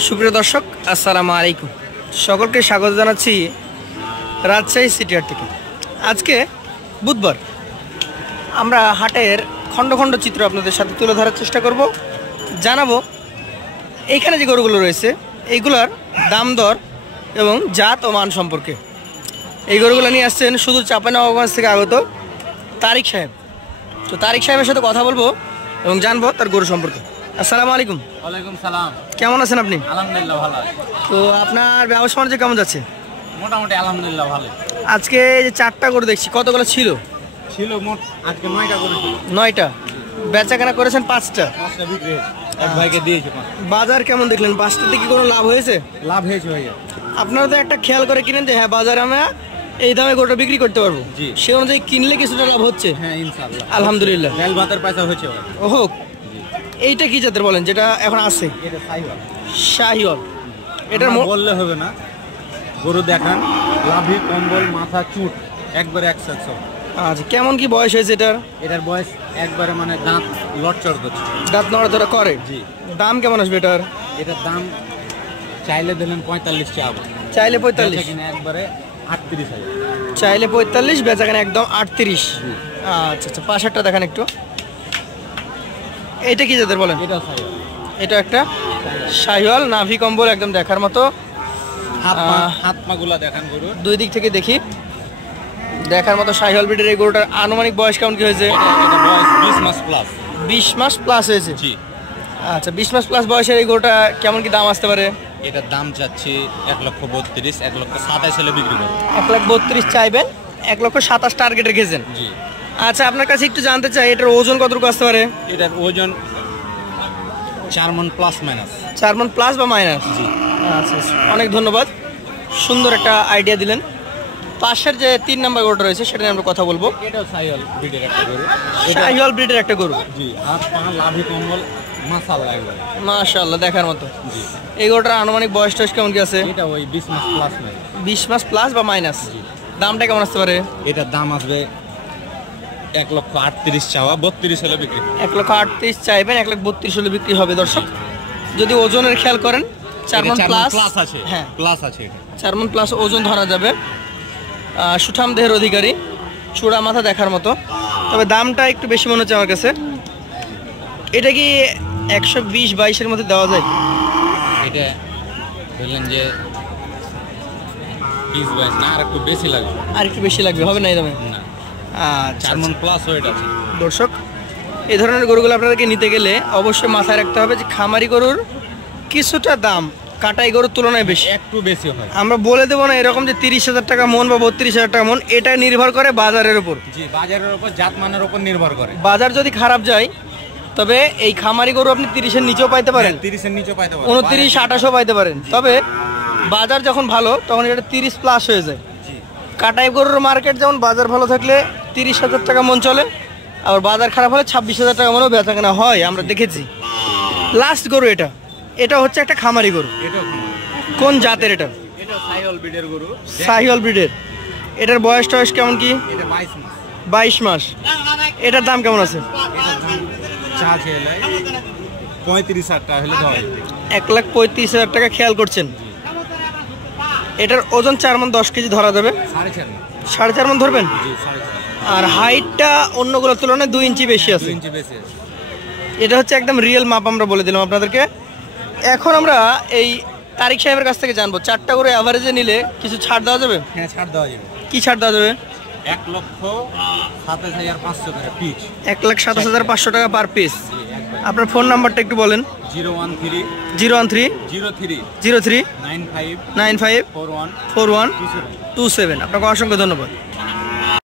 সুপ্রিয় দর্শক, আসসালামু আলাইকুম। সকলকে স্বাগত জানাচ্ছি রাজশাহী সিটি হাট থেকে। আজকে বুধবার, আমরা হাটের খণ্ড খণ্ড চিত্র আপনাদের সাথে তুলে ধরার চেষ্টা করব। জানাবো এইখানে যে গরুগুলো রয়েছে এইগুলার দাম দর এবং জাত ও মান সম্পর্কে। এই গরুগুলো নিয়ে আসছেন শুধু চাঁপাইনবাবগঞ্জ থেকে আগত তারিক সাহেব। তো তারিক সাহেবের সাথে কথা বলবো এবং জানবো তার গরু সম্পর্কে। আসসালামু আলাইকুম। ওয়ালাইকুম সালাম। কেমন আছেন আপনি? আলহামদুলিল্লাহ ভালো আছি। তো আপনার ব্যবসা বাণিজ্য কেমন যাচ্ছে? মোটামুটি আলহামদুলিল্লাহ ভালো। আজকে যে 4টা গরু দেখছি, কতগুলো ছিল? মোট আজকে 9টা করে ছিল। 9টা। বেচাকেনা করেছেন 5টা। 5টা বিক্রি হয়েছে, এক ভাইকে দিয়েছি। বাজার কেমন দেখলেন? 5টাতে কি কোনো লাভ হয়েছে? লাভ হয়েছে ভাইয়া। আপনারা তো একটা খেয়াল করে কিনেন যে হ্যাঁ বাজারে আমরা এই দামে গরুটা বিক্রি করতে পারবো, সে অনুযায়ী কিনলে কিছুটা লাভ হচ্ছে। হ্যাঁ ইনশাআল্লাহ, আলহামদুলিল্লাহ। ডাল ভাতের পয়সা হচ্ছে। ও হোক। এইটা কি জাতের বলেন যেটা এখন আছে? এটা শাহিওয়াল। শাহিওয়াল। এটার বললে হবে না, গরু দেখান, লাভি, কম্বল, মাথা, চুট একবারে 100। আচ্ছা, কেমন কি বয়স হয়েছে এটার? এটার বয়স একবারে মানে দাঁত লটচড় করছে। দাঁত নড়াচড়া করে? জি। দাম কেমন আসবে এটার? এটার দাম চাইলে দিলেন 45 চাবো। চাইলে 45? কিনা একবারে 38,000। চাইলে 45, বেচাকেনা একদম 38। আচ্ছা আচ্ছা, পাশেরটা দেখেন একটু। এইটা কি জাতের বলেন? এটা শাহিওয়াল। এটা একটা শাহিওয়াল, নাভি কম্বল একদম দেখার মতো। হাত পাগুলা দেখান গরু, দুই দিক থেকে দেখি, দেখার মতো শাহিওয়াল ব্রিডের এই গরুটার আনুমানিক বয়স কেমন কি হয়েছে? এটা বয়স 20 মাস প্লাস। 20 মাস প্লাস হয়েছে? জি। আচ্ছা, 20 মাস প্লাস বয়সের এই গরুটা কেমন কি দাম আসতে পারে? এটার দাম চাচ্ছি 1,32,000, 1,27,000 হলে বিক্রি করবো। 1,32,000 চাইবেন, 1,27,000 টার্গেট রেখেছেন? জি। আচ্ছা, আপনার কাছে একটু জানতে চাই এটার ওজন কতটুকু আসতে পারে? এটার ওজন 4 মণ প্লাস মাইনাস। 4 মণ প্লাস বা মাইনাস? জি। আচ্ছা, অনেক ধন্যবাদ, সুন্দর একটা আইডিয়া দিলেন। পাশের যে 3 নাম্বার গরুটা রয়েছে সেটা নিয়ে আমরা কথা বলবো। এটাও শাহিওয়াল ব্রিডের একটা গরু। শাহিওয়াল ব্রিডের একটা গরু? জি। হাত পা লাভি কম্বল মাশাআল্লাহ একবার মাশাআল্লাহ দেখার মতো। জি। এই গরুটার আনুমানিক বয়স টয়স কেমন কি আছে? এটা ওই 20 মাস প্লাস মাইনাস। 20 মাস প্লাস বা মাইনাস? দামটা কেমন আসতে পারে? এটার দাম আসবে 1,38,000 চাওয়া, 32 হলে বিক্রি। 1,38,000 চাইবেন, 1,32,000 হলে বিক্রি হবে। দর্শক, যদি ওজনের খেয়াল করেন 4 মণ প্লাস আছে। হ্যাঁ প্লাস আছে, এটা 4 মণ প্লাস ওজন ধরা যাবে। সুঠাম দেহের অধিকারী, চূড়া মাথা দেখার মতো। তবে দামটা একটু বেশি মনে হচ্ছে আমার কাছে। এটা কি 120-22-এর মধ্যে দেওয়া যায়? এটা বললেন যে 20-22 না, আর একটু বেশি লাগবে। আর একটু বেশি লাগবে, হবে না এই দামে? না। আচ্ছা, 4 মণ প্লাস ওয়েট আছে। দর্শক, এই ধরনের গরুগুলো আপনাদেরকে নিতে গেলে অবশ্যই মাথায় রাখতে হবে যে খামারি গরুর কিছুটা দাম কাটাই গরুর তুলনায় বেশি, একটু বেশি হয়। আমরা বলে দেবো না এরকম যে 30,000 টাকা মন বা 32,000 টাকা মন। এটা নির্ভর করে বাজারের উপর। জি, বাজারের উপর, জাতমানের উপর নির্ভর করে। বাজার যদি খারাপ যায় তবে এই খামারি গরু আপনি 30-এর নিচেও পাইতে পারেন, 30-এর নিচেও পাইতে পারেন, 29-28ও পাইতে পারেন। তবে বাজার যখন ভালো তখন এটা 30 প্লাস হয়ে যায়। কাটাই গরুর মার্কেট যেমন বাজার ভালো থাকলে 30,000 টাকা মন চলে, আবার বাজার খারাপ হলে 26,000 টাকা মনেও বেচা কেনা হয়, আমরা দেখেছি। লাস্ট গরু এটা, এটা হচ্ছে একটা খামারি গরু। কোন জাতের এটা? এটা শাহিওয়াল ব্রিডের গরু। শাহিওয়াল ব্রিডের। এটার বয়স টয়স কেমন কি? এটা 22 মাস। 22 মাস। এটার দাম কেমন আছে? চা খেলে 35,000 টাকা হলে দেওয়া হয়। 1,35,000 টাকা খেয়াল করছেন। এটার ওজন 4 মণ 10 কেজি ধরা যাবে। 4.5 মণ ধরবেন? আর হাইটটা অন্যগুলোর তুলনায় 2 ইঞ্চি বেশি আছে। 2 ইঞ্চি বেশি আছে। এটা হচ্ছে একদম রিয়েল মাপ, আমরা বলে দিলাম আপনাদেরকে। এখন আমরা এই তারিক সাহেবের কাছ থেকে জানবো 4টা করে অ্যাভারেজে নিলে কিছু ছাড় দেওয়া যাবে? হ্যাঁ, ছাড় দেওয়া যাবে। কি ছাড় দেওয়া যাবে? 1,27,500 করে পিস। 1,27,500 টাকা পার পিস। আপনার ফোন নাম্বারটা একটু বলেন। 013 03 03 95 95 95 41 41 27। 27। আপনাকে অসংখ্য ধন্যবাদ।